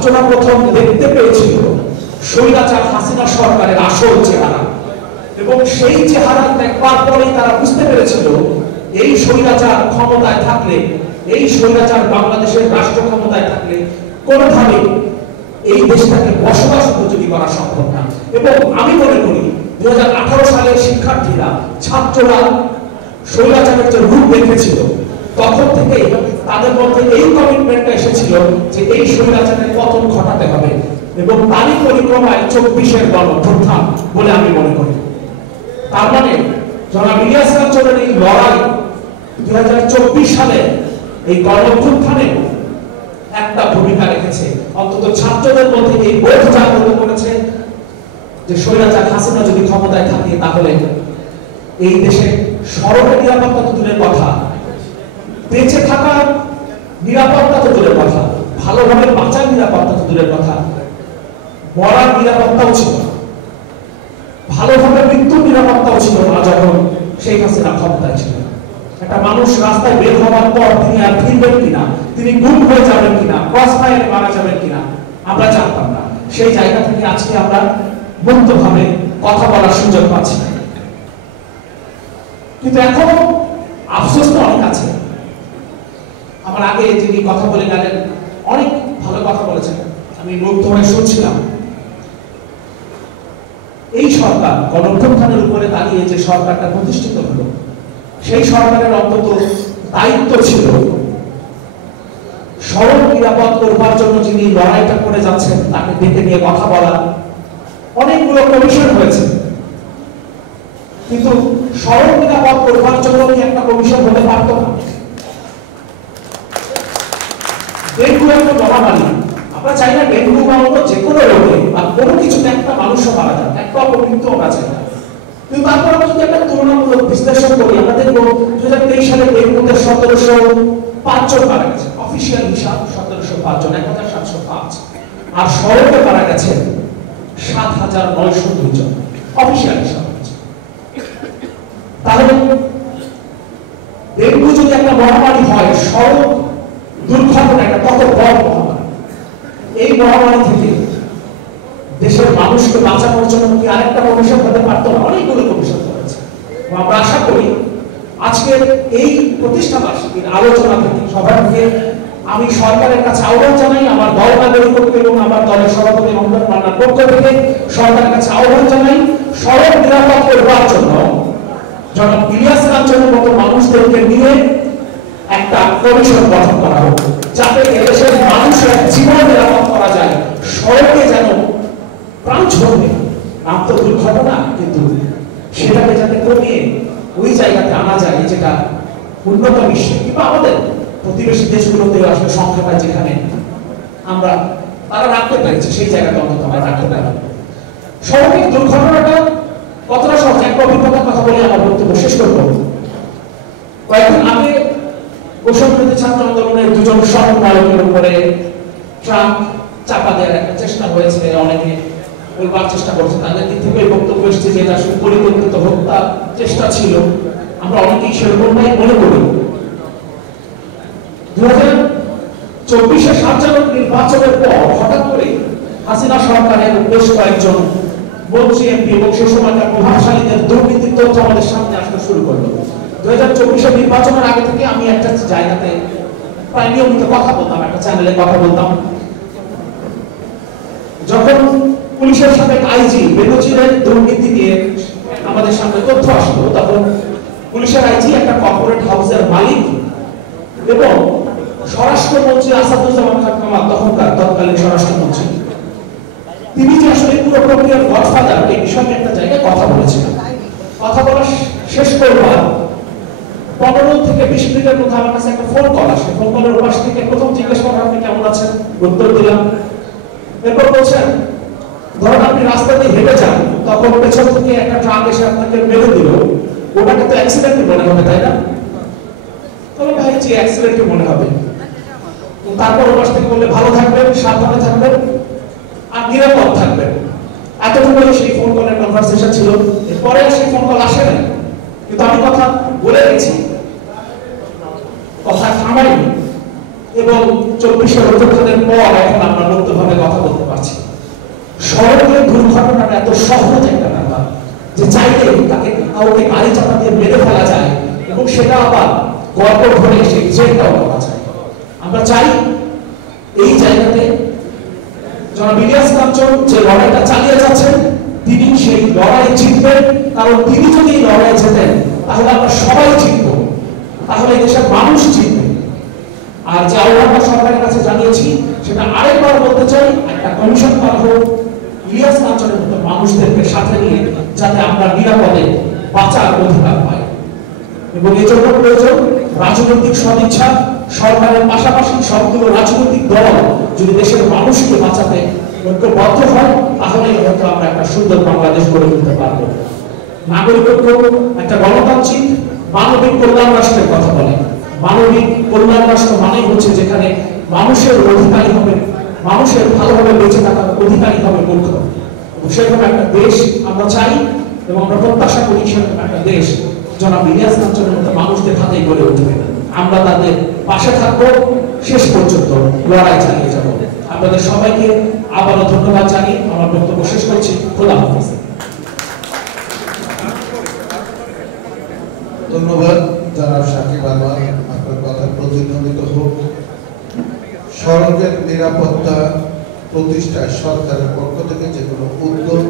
ছাত্ররা প্রথম দেখতে পেয়েছিল স্বৈরাচার হাসিনা সরকারের আসল চেহারা, এবং সেই চেহারা দেখবার পরেই তারা বুঝতে পেরেছিল এই স্বৈরাচার ক্ষমতায় থাকলে, এই স্বৈরাচার বাংলাদেশের রাষ্ট্র ক্ষমতায় থাকলে কোনোভাবে এই দেশটাকে বসবাস উপযোগী করা সম্ভব না। এবং আমি মনে করি 2018 সালের শিক্ষার্থীরা, ছাত্ররা স্বৈরাচারের যে রূপ দেখেছিল, তখন থেকে তাদের মধ্যে এই কমিটমেন্টটা এসেছিল যে এই স্বৈরাচারের পতন ঘটাতে হবে, এবং তারই পরিক্রমায় 24-এর গণঅভ্যুত্থান বলে আমি মনে করি। তার মানে জনাব ইলিয়াস কাঞ্চনের এই লড়াই 2024 সালে এই গণঅভ্যুত্থানে একটা ভূমিকা রেখেছে, অন্তত ছাত্রদের মধ্যে এই বোধ জাগ্রত করেছে যে স্বৈরাচার হাসিনা যদি ক্ষমতায় থাকে তাহলে এই দেশে সড়কের নিরাপত্তা তো দূরের কথা, বেঁচে থাকার নিরাপত্তা তো দূরের কথা, ভালোভাবে বাঁচার নিরাপত্তা তো দূরের কথা, মরার নিরাপত্তাও ছিল, ভালোভাবে মৃত্যুর নিরাপত্তাও ছিল না যখন শেখ হাসিনা ক্ষমতায় ছিল। একটা মানুষ রাস্তায় বের হওয়ার পর তিনি আর ফিরবেন কিনা, তিনি গুম হয়ে যাবেন কিনা, ক্রস ফায়ারে মারা যাবেন কিনা আমরা জানতাম না। সেই জায়গা থেকে আজকে আমরা মুক্তভাবে কথা বলার সুযোগ পাচ্ছি। কিন্তু এখনো আফসোস তো অনেক আছে। আমার আগে যিনি কথা বলে গেলেন অনেক ভালো কথা বলেছেন, আমি মুগ্ধ হয়ে শুনছিলাম। এই সরকার গণঅভ্যুত্থানের উপরে দাঁড়িয়ে যে সরকারটা প্রতিষ্ঠিত হলো, সেই সরকারের অন্তত দায়িত্ব ছিল সড়ক নিরাপদ করবার জন্য যিনি লড়াইটা করে যাচ্ছেন তাকে ডেকে নিয়ে কথা বলা। অনেকগুলো কমিশন হয়েছে, কিন্তু সড়ক নিরাপদ করবার জন্য কি একটা কমিশন হতে পারত না? ডেঙ্গু একটা মহামারী, আমরা চাই না ডেঙ্গু বা অন্য যে কোনো রোগে বা কোনো কিছুতে একটা মানুষও মারা যাক, একটা অপমৃত্যু আমরা চাই না। কিন্তু তারপর আমরা যদি একটা তুলনামূলক বিশ্লেষণ করি, আমরা দেখবো 2023 সালে ডেঙ্গুতে 1705 জন মারা গেছে, অফিসিয়াল হিসাব 1705 জন, 1705, আর সড়কে মারা গেছে 7902 জন, অফিসিয়াল হিসাব। তাহলে ডেঙ্গু যদি একটা মহামারী হয়, সড়ক দুর্ঘটনা একটা কত বড় মহামারী, এই মহামারী থেকে দেশের মানুষকে বাঁচানোর জন্য কি আরেকটা কমিশন হতে পারত না? অনেকগুলো কমিশন করেছে। আমরা আশা করি আজকের এই প্রতিষ্ঠা বার্ষিকীর আলোচনা থেকে সভা থেকে আমি সরকারের কাছে আহ্বান জানাই, আমার দল নাগরিক পক্ষ এবং আমার দলের সভাপতি মোহাম্মদ মান্নার পক্ষ থেকে সরকারের কাছে আহ্বান জানাই, সড়ক নিরাপদ করবার জন্য জনাব ইলিয়াস কাঞ্চনের মতো মানুষদেরকে নিয়ে একটা কমিশন গঠন করা হোক, যাতে এদেশের মানুষের জীবন নিরাপদ করা যায়, সড়কে যেন প্রাণ ছড়বে। নাম তো দুর্ঘটনা, কিন্তু সেটাকে যাতে কমিয়ে ওই জায়গাতে আনা যায় যেটা উন্নত বিশ্বে কিংবা আমাদের প্রতিবেশী দেশগুলোতে আসলে সংখ্যাটা যেখানে আমরা তারা রাখতে পেরেছি, সেই জায়গাটা অন্তত আমরা রাখতে পারি। সড়কের দুর্ঘটনাটা কতটা সহজ, একটা অভিজ্ঞতার কথা বলে আমার বক্তব্য শেষ করব। কয়েকদিন আগে বৈষম্যবিরোধী ছাত্র আন্দোলনের দুজন সমন্বয়কের উপরে ট্রাক চাপা দেওয়ার একটা চেষ্টা হয়েছে, অনেকে বলবার চেষ্টা করছে, তাদের দিক থেকে বক্তব্য এসেছে যে এটা সুপরিকল্পিত হত্যা চেষ্টা ছিল। আমরা অনেকেই সেরকমটাই মনে করি। 2024-এর সাধারণ নির্বাচনের পর হঠাৎ করে হাসিনা সরকারের বেশ কয়েকজন মন্ত্রী, এমপি এবং সে সময়কার প্রভাবশালীদের দুর্নীতির তথ্য আমাদের সামনে আসতে শুরু করলো। 2024-এর নির্বাচনের আগে থেকে আমি একটা জায়গাতে প্রায় নিয়মিত কথা বলতাম, একটা চ্যানেলে কথা বলতাম। যখন পুলিশের সাথে আইজি বেনজিরের দুর্নীতি নিয়ে আমাদের সামনে তথ্য আসলো, তখন পুলিশের আইজি একটা কর্পোরেট হাউসের মালিক এবং স্বরাষ্ট্রমন্ত্রী আসাদুজ্জামান খান কামাল, তখনকার তৎকালীন স্বরাষ্ট্রমন্ত্রী, তিনি যে আসলে পুরো প্রক্রিয়ার গডফাদার, এই বিষয়ে একটা জায়গায় কথা বলেছিলেন। কথা বলা শেষ করবার 15 থেকে 20 মিনিটের মধ্যে আমার কাছে একটা ফোন কল আসে। ফোন কলের পাশ থেকে প্রথম জিজ্ঞেস করলাম, আপনি কেমন আছেন? উত্তর দিলাম। এরপর বলছেন, ধরুন আপনি রাস্তা দিয়ে হেঁটে যান, তখন পেছন থেকে একটা ট্রাক এসে আপনাকে মেরে দিল, ওটাকে তো অ্যাক্সিডেন্টই মনে হবে, তাই না? তবে ভাই যে অ্যাক্সিডেন্টই মনে হবে। তারপর ওপাশ থেকে বললে, ভালো থাকবেন, সাবধানে থাকবেন আর নিরাপদ থাকবেন। এতটুকু সেই ফোন কলের কনভারসেশন ছিল। এরপরে সেই ফোন কল আসে না, কিন্তু আমি কথা বলে গেছি, কথা থামাইনি। এবং 24-এর অভ্যুত্থানের পর এখন আমরা মুক্তভাবে সহজ একটা ব্যাপার যে চাইলে তাকে কাউকে গাড়ি চাপা দিয়ে মেরে ফেলা যায় এবং সেটা আবার গল্প ধরে সেই জেলটাও করা যায়। আমরা চাই এই জায়গাতে জনাব ইলিয়াস কাঞ্চন যে লড়াইটা চালিয়ে যাচ্ছেন তিনি সেই লড়াই জিতবেন, কারণ তিনি যদি এই লড়াই জেতেন তাহলে আমরা সবাই জিতব, তাহলে দেশের মানুষ জিতবে। আর যে আহ্বানটা সরকারের কাছে জানিয়েছি সেটা আরেকবার বলতে চাই, একটা কমিশন করা হোক ইলিয়াস কাঞ্চনের মতো মানুষদেরকে সাথে নিয়ে, যাতে আমরা নিরাপদে বাঁচার অধিকার পাই। এবং এই জন্য প্রয়োজন রাজনৈতিক সদিচ্ছা। সরকারের পাশাপাশি সবগুলো রাজনৈতিক দল যদি দেশের মানুষকে বাঁচাতে ঐক্যবদ্ধ হয় তাহলে হয়তো আমরা একটা সুন্দর বাংলাদেশ গড়ে তুলতে পারবো। নাগরিকত্ব একটা গণতান্ত্রিক মানবিক কল্যাণ রাষ্ট্রের কথা বলে। মানবিক কল্যাণ রাষ্ট্র মানেই হচ্ছে যেখানে মানুষের অধিকারী হবে, মানুষের ভালোভাবে বেঁচে থাকার অধিকারী হবে মুখ্য। সেরকম একটা দেশ আমরা চাই এবং আমরা প্রত্যাশা করি সেরকম একটা দেশ জনাব ইলিয়াস কাঞ্চনের মতো মানুষদের হাতেই গড়ে উঠবে। আমরা তাদের পাশে থাকবো, শেষ পর্যন্ত লড়াই চালিয়ে যাব। আপনাদের সবাইকে আবারও ধন্যবাদ জানিয়ে আমার বক্তব্য শেষ করছি। খোদা হাফেজ। ধন্যবাদ জনাব সাকিব আনোয়ার, আপনার কথা প্রতিধ্বনিত হোক। সড়কের নিরাপত্তা প্রতিষ্ঠায় সরকারের পক্ষ থেকে যে কোনো উদ্যোগ